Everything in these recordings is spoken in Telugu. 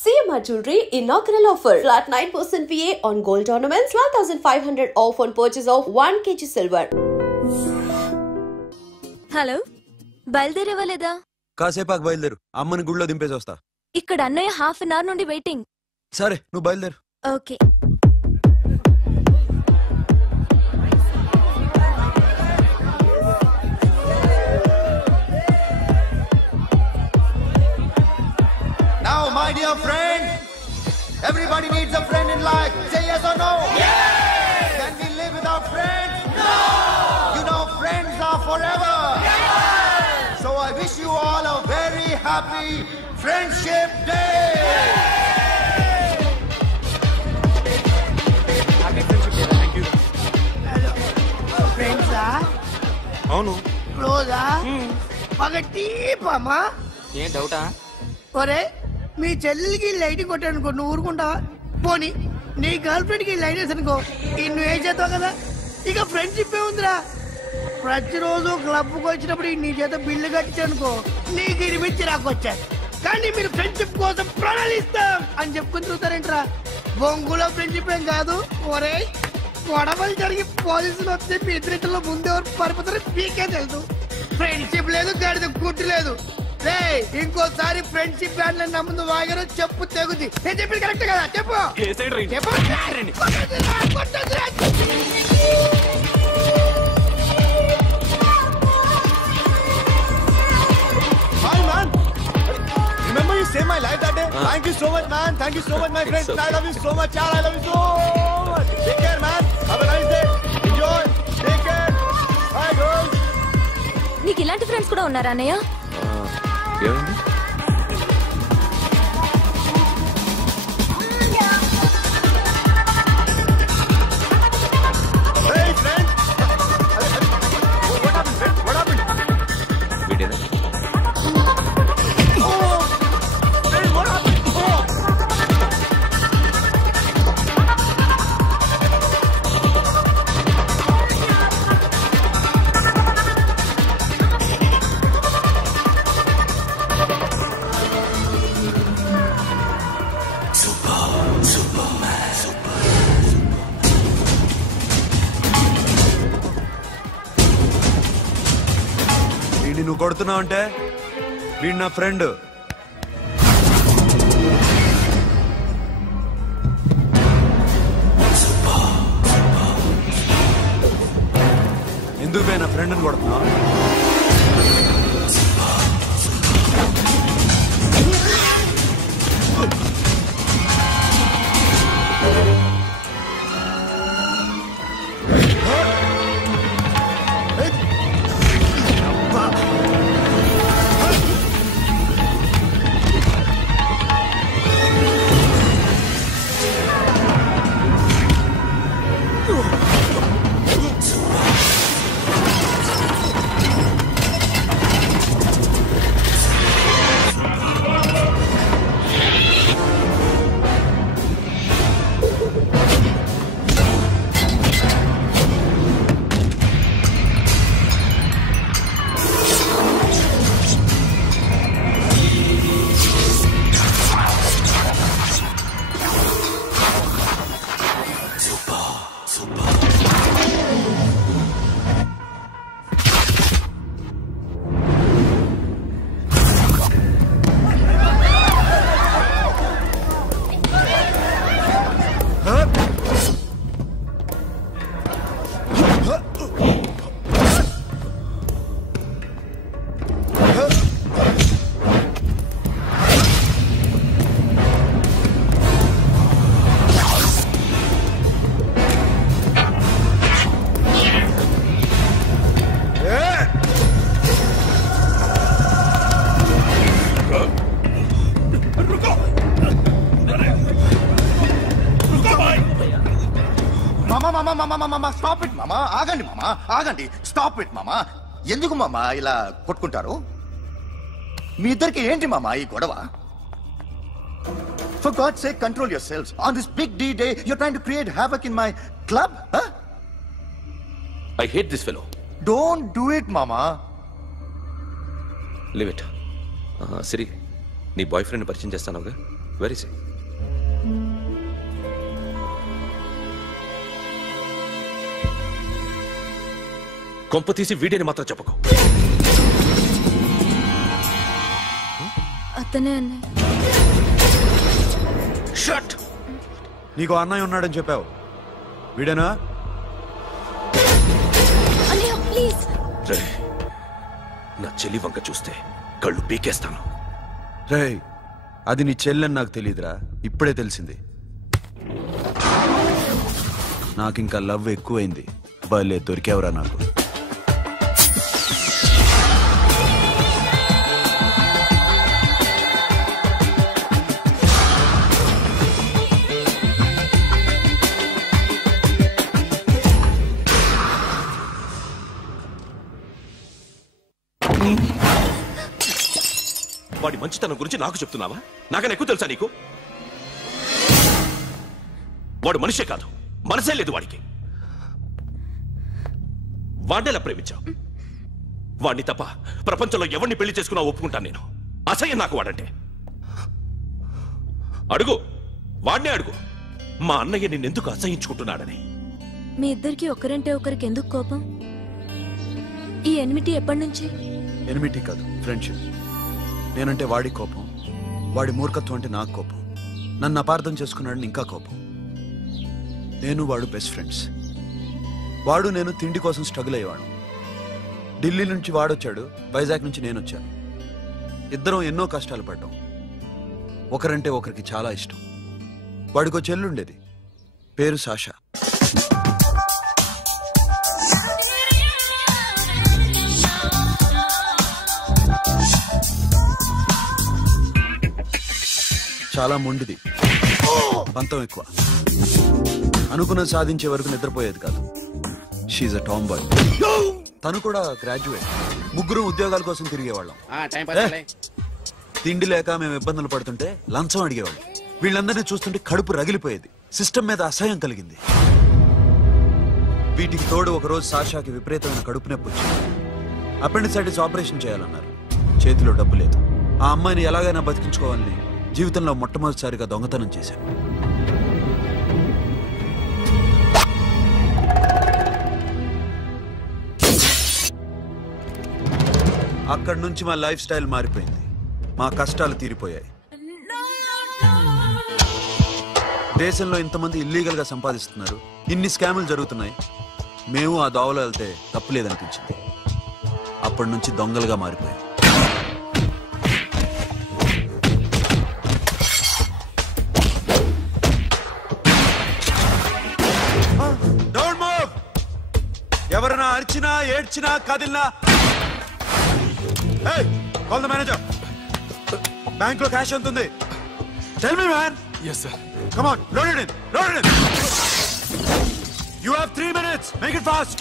CMR Jewelry inaugural offer. Flat 9% VA on gold ornaments, 12,500 off on purchase of 1 kg silver. Hello, బయలుదేరేవాలేదా? కాసేపాకు బయలుదేరు, అమ్మని గుళ్ళో దింపేసి వస్తా. ఇక్కడ అన్నయ్య హాఫ్ అన్ అవర్ నుండి వెయిటింగ్. సరే, నువ్వు బయలుదేరు. Okay. Now, my dear friend, everybody needs a friend in life. Say yes or no? Yes! Can we live without friends? No! You know, friends are forever. Yes! So I wish you all a very happy Friendship Day! Happy Friendship Day. Thank you. Hello. Friends, అవును. రోజా పగటి పామా ఏం డౌటా? ఒరే, మీ చెల్లికి లైట్ కొట్టానుకో, నువ్వు ఊరుకుంటావా? పోనీ నీ గర్ల్ ఫ్రెండ్ కి లైట్ వేసి అనుకో, నువ్వు ఏం చేస్తావు కదా. ఇక ఫ్రెండ్షిప్ ఏ ఉందిరా. ప్రతిరోజు క్లబ్కి వచ్చినప్పుడు నీ చేత బిల్లు కట్టించనుకో, నీకు ఇరిమిచ్చి రాకొచ్చాను. కానీ మీరు ఫ్రెండ్షిప్ కోసం ప్రణాళిస్తాం అని చెప్పుకుని తిరుగుతారేంట్రా? బొంగులో ఫ్రెండ్షిప్ ఏం కాదు. ఒరే, గొడవలు జరిగి పోలీసులు వస్తే మీ ఇద్దరిలో ముందెవరు పరిపోతారో మీకే తెలుసు. ఫ్రెండ్షిప్ లేదు, గడిద గుడ్డు లేదు. ఇంకోసారి ఫ్రెండ్షిప్ బ్యాండ్ నా ముందు వాగారు చెప్పు తెగుద్ది. నేను చెప్పింది కరెక్ట్ కదా? చెప్పు. Hi, man. Remember you saved my life that day? Thank you so much, man. Thank you so much, my friend. I love you so much, yaar. I love you so much. Take care, man. Have a nice day. Enjoy. Take care. Bye, girls. నీకు ఇలాంటి ఫ్రెండ్స్ కూడా ఉన్నారా అన్నయ్య? ఏమైంది? Hey, friend. What happened, friend? What happened? వీడేనా? Oh! Friend, what happened? Oh! వీడిని నువ్వు కొడుతున్నావు అంటే వీడు నా ఫ్రెండ్. ఎందుకు పోయి నా ఫ్రెండ్ని కొడుతున్నావు? మామా స్టాప్ ఇట్ మామా. ఆగండి మామా, ఆగండి. స్టాప్ ఇట్ మామా. ఎందుకు మామా ఇలా కొట్టుకుంటారు? మీ ఇద్దరికి ఏంటి మామా ఈ గొడవ? For God's sake, control yourselves. On this big D day, you're trying to create havoc in my club? Huh? I hate this fellow. Don't do it, mama. Leave it. సిరి, నీ బాయ్ ఫ్రెండ్ పరిచయం చేస్తానుగా? వెరీ సే కొంప తీసి వీడిని మాత్రం చెప్పకు. అతనే అన్నయ్య. షట్. నీకు అన్నయ్య ఉన్నాడని చెప్పావు, వీడేనా? అన్నయ్య ప్లీజ్. రే, నా చెల్లి వంక చూస్తే కళ్ళు పీకేస్తాను. రే, అది నీ చెల్లెని నాకు తెలియదురా, ఇప్పుడే తెలిసింది. నాకింకా లవ్ ఎక్కువైంది. భలే దొరికావురా నాకు. వాడి మంచితనం గురించి నాకు చెప్తున్నావా? నాకన్నా ఎక్కువ తెలుసా నీకు? వాడు మనిషే కాదు, మనసే లేదు వాడికి. వాడినేలా ప్రేమించావు? వాడిని తప్ప ప్రపంచంలో ఎవరిని పెళ్లి చేసుకున్నా ఒప్పుకుంటాను నేను. అసహ్యం నాకు వాడంటే. అడుగు, వాడినే అడుగు, మా అన్నయ్య నిన్నెందుకు అసహించుకుంటున్నాడని. మీ ఇద్దరికి ఒకరంటే ఒకరికి ఎందుకు కోపం? ఈ ఎనిమిటి ఎప్పటి నుంచి? ఎనిమిటీ కాదు, ఫ్రెండ్షిప్. నేనంటే వాడి కోపం, వాడి మూర్ఖత్వం అంటే నాకు కోపం. నన్ను అపార్థం చేసుకున్నాడని ఇంకా కోపం. నేను వాడు బెస్ట్ ఫ్రెండ్స్. వాడు నేను తిండి కోసం స్ట్రగుల్ అయ్యేవాడు. ఢిల్లీ నుంచి వాడొచ్చాడు, వైజాగ్ నుంచి నేను వచ్చాను. ఇద్దరం ఎన్నో కష్టాలు పడ్డాం. ఒకరంటే ఒకరికి చాలా ఇష్టం. వాడికో చెల్లుండేది, పేరు సాషా. చాలా మొండిది, పంతం ఎక్కువ. అనుకున్నది సాధించే వరకు నిద్రపోయేది కాదు. She a tomboy. తను కూడా గ్రాడ్యుయేట్. ముగ్గురు ఉద్యోగాల కోసం తిరిగేవాళ్ళం. తిండి లేక మేము ఇబ్బందులు పడుతుంటే లంచం అడిగేవాళ్ళం. వీళ్ళందరినీ చూస్తుంటే కడుపు రగిలిపోయేది. సిస్టమ్ మీద అసహ్యం కలిగింది. వీటికి తోడు ఒకరోజు సాషాకి విపరీతమైన కడుపు నొప్పి వచ్చింది. అపెండిసైటిస్ ఆపరేషన్ చేయాలన్నారు. చేతిలో డబ్బు లేదు. ఆ అమ్మాయిని ఎలాగైనా బతికించుకోవాలని జీవితంలో మొట్టమొదటిసారిగా దొంగతనం చేశాను. అక్కడి నుంచి మా లైఫ్ స్టైల్ మారిపోయింది. మా కష్టాలు తీరిపోయాయి. దేశంలో ఇంతమంది ఇల్లీగల్ గా సంపాదిస్తున్నారు, ఇన్ని స్కాములు జరుగుతున్నాయి. మేము ఆ దోవలో వెళ్తే తప్పులేదనిపించింది. అప్పటి నుంచి దొంగలుగా మారిపోయాం. ఎవరైనా అరిచినా ఏడ్చినా కదిలినా కాల్ ద మేనేజర్. బ్యాంక్ లో క్యాష్ ఎంత ఉంది? Tell me man. yes sir. come on, load it in, load it in. you have 3 minutes, make it fast.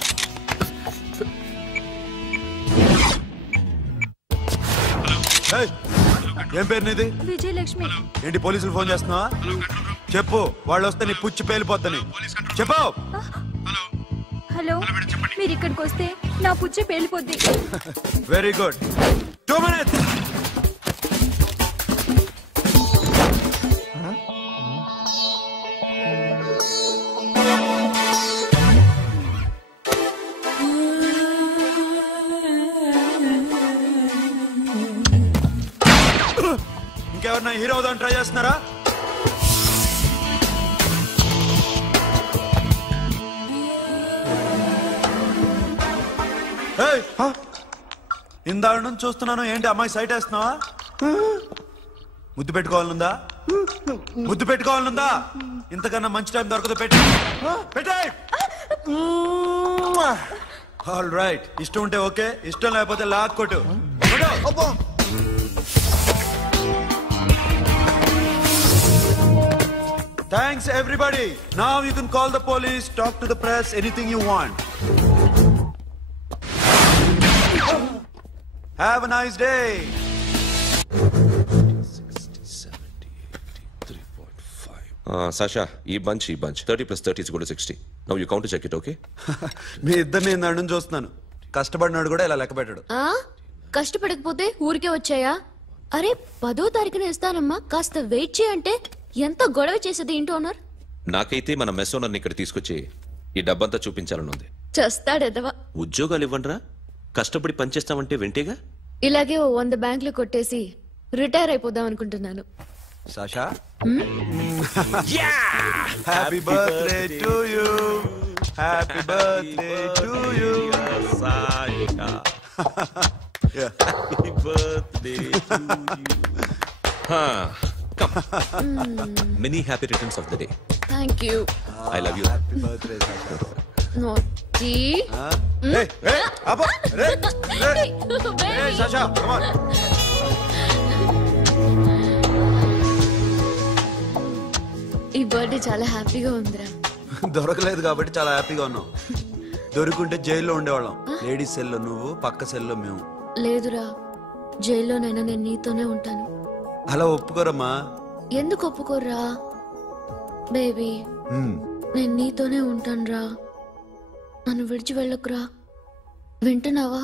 hey, ఏం పేరు నీది? విజయలక్ష్మి. ఏంటి పోలీసులు ఫోన్ చేస్తున్నావా? చెప్పు, వాళ్ళు వస్తే నీ పుచ్చి పేలిపోతాని చెప్పు. హలో, మీరు ఇక్కడికి వస్తే నా పుచ్చే పేలిపోద్ది. Very good. 2 minutes. ఇంకెవరన్నా హీరో అవుదాం ట్రై చేస్తున్నారా? ఇందాక నుంచి చూస్తున్నాను, ఏంటి అమ్మాయి సైట్ వేస్తున్నావా? ముద్దు పెట్టుకోవాలనుందా? ముద్దు పెట్టుకోవాలనుందా? ఇంతకన్నా మంచి టైం దొరకదు. పెట్టే. ఆల్ రైట్, ఇష్టం ఉంటే ఓకే, ఇష్టం లేకపోతే లాక్ కొట్టు. Thanks everybody. Now you can call the police, talk to the press, anything you want. Have a nice day. 3.5. Sasha, ఈ bunch 30 plus 30 is equal to 60. Now you count to check it, okay? మీ ఇద్దరిని ఇందాక నుంచి చూస్తున్నాను. కష్టపడినాడు కూడా ఇలా లెక్క పెట్టాడు. కష్టపడకపోతే ఊరికే వచ్చాయా? అరే 10వ తారీఖున ఇస్తానమ్మా, కాస్త వెయిట్ చేయంటే ఎంత గొడవ చేసేది ఇంటి ఓనర్. నాకైతే మన మెస్ ఓనర్ని ఇక్కడ తీసుకొచ్చి ఈ డబ్బంతా చూపించాలనుంది. చేస్తాడెదవా. ఉద్యోగాలు ఇవ్వండిరా, కష్టపడి పనిచేస్తామంటే వింటేగా. ఇలాగే 100 బ్యాంకులు కొట్టేసి రిటైర్ అయిపోదాం అనుకుంటున్నాను. Sasha happy birthday to you, happy birthday to you Sasha, happy birthday to you. Many happy returns of the day. Thank you. I love you. Happy birthday Sasha. Naughty. అబ్బో రే రే సాషా కమ్ ఆన్. ఈ బర్త్డే చాలా హ్యాపీగా ఉందిరా. దొరకలేదు కాబట్టి చాలా హ్యాపీగా ఉన్నాం. దొరుకుంటే జైల్లో ఉండేవాళ్ళం. లేడీస్ సెల్లో నువ్వు, పక్క సెల్లో మేము. లేదురా, జైల్లోనైనా నేను నీతోనే ఉంటాను. అలా ఒప్పుకోరమ్మా. ఎందుకు ఒప్పుకోర్రా బేబీ? నేను నీతోనే ఉంటానురా, నన్ను విడిచి వెళ్ళకురా. వింటున్నావా?